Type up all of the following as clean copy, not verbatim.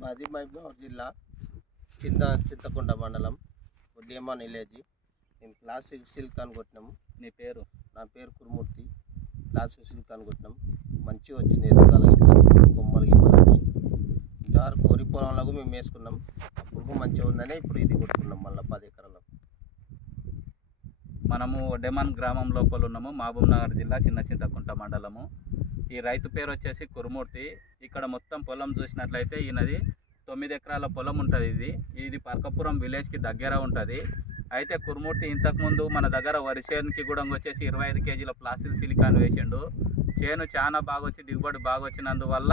మాది మహబూబాబాద్ జిల్లా చింతకొండ మండలం ఉద్యమన్ విలేజ్. మేము క్లాసిక్ సిల్క్ అని కొట్టినాము. నీ పేరు? నా పేరు కురుమూర్తి. క్లాసిక్ సిల్క్ అని కొట్టినాం. మంచిగా వచ్చింది ఎదుగుదల, ఇట్లా కొమ్మలు గిమ్మలన్నీ. ఇంతవరకు వరి పొలంలో మేము వేసుకున్నాం. అప్పుడు మంచిగా ఉందని ఇప్పుడు ఇది కొట్టుకున్నాం మళ్ళీ 10 ఎకరాలకు. మనము డెమన్ గ్రామం లోపల ఉన్నాము, మహబూబ్నగర్ జిల్లా చింతకుంట మండలము. ఈ రైతు పేరు వచ్చేసి కురుమూర్తి. ఇక్కడ మొత్తం పొలం చూసినట్లయితే ఈయనది 9 ఎకరాల పొలం ఉంటుంది. ఇది పర్కపురం విలేజ్కి దగ్గర ఉంటుంది. అయితే కురుమూర్తి ఇంతకుముందు మన దగ్గర వరి చేనుకి కూడా వచ్చేసి 25 కేజీల ప్లాస్టిక్ సిలికాన్ వేసిండు. చేను చాలా బాగా వచ్చి దిగుబడి బాగా వచ్చినందువల్ల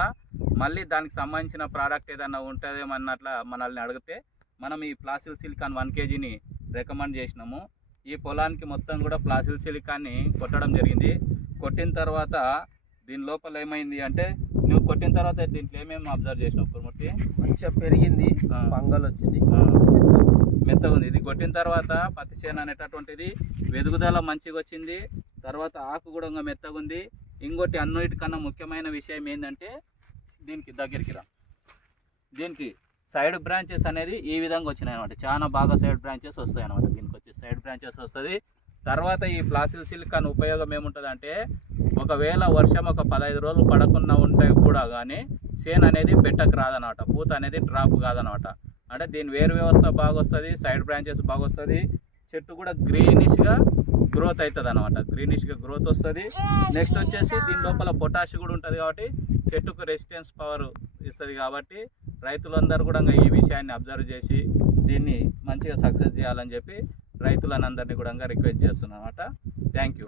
మళ్ళీ దానికి సంబంధించిన ప్రోడక్ట్ ఏదైనా ఉంటుందేమో అన్నట్ల మనల్ని అడిగితే మనం ఈ ప్లాస్టిక్ సిలికాన్ 1 కేజీని రికమెండ్ చేసినాము. ఈ పొలానికి మొత్తం కూడా ప్లాస్టిక్ సిలికాన్ని కొట్టడం జరిగింది. కొట్టిన తర్వాత దీని లోపల ఏమైంది అంటే, నువ్వు కొట్టిన తర్వాత దీంట్లో ఏమేమి అబ్జర్వ్ చేసినావు కురుమూర్తి? మంచిగా పెరిగింది, పంగల్ వచ్చింది, మెత్తగా ఉంది. ఇది కొట్టిన తర్వాత పత్తి చేను అనేటటువంటిది వెదుగుదల మంచిగా వచ్చింది. తర్వాత ఆకు కూడా మెత్తగా ఉంది. ఇంకోటి అన్నిటికన్నా ముఖ్యమైన విషయం ఏంటంటే, దీనికి దగ్గరికి రా, దీనికి సైడ్ బ్రాంచెస్ అనేది ఈ విధంగా వచ్చినాయి అనమాట. చాలా బాగా సైడ్ బ్రాంచెస్ వస్తాయి అనమాట. దీనికి వచ్చి సైడ్ బ్రాంచెస్ వస్తుంది. తర్వాత ఈ ప్లాస్టిక్ సిలికాన్ ఉపయోగం ఏముంటుంది అంటే, ఒకవేళ వర్షం ఒక 15 రోజులు పడకుండా ఉంటే కూడా కానీ చేను అనేది పెట్టకు రాదనమాట, పూత అనేది డ్రాప్ కాదనమాట. అంటే దీని వేరు వ్యవస్థ బాగా వస్తుంది, సైడ్ బ్రాంచెస్ బాగా వస్తుంది, చెట్టు కూడా గ్రీనిష్గా గ్రోత్ అవుతుంది అనమాట. గ్రీనిష్గా గ్రోత్ వస్తుంది. నెక్స్ట్ వచ్చేసి దీని లోపల పొటాష్ కూడా ఉంటుంది కాబట్టి చెట్టుకు రెసిస్టెన్స్ పవర్ ఇస్తుంది. కాబట్టి రైతులందరూ కూడా ఈ విషయాన్ని అబ్జర్వ్ చేసి దీన్ని మంచిగా సక్సెస్ చేయాలని చెప్పి రైతులందరినీ కూడా రిక్వెస్ట్ చేస్తున్నాను అనమాట. Thank you.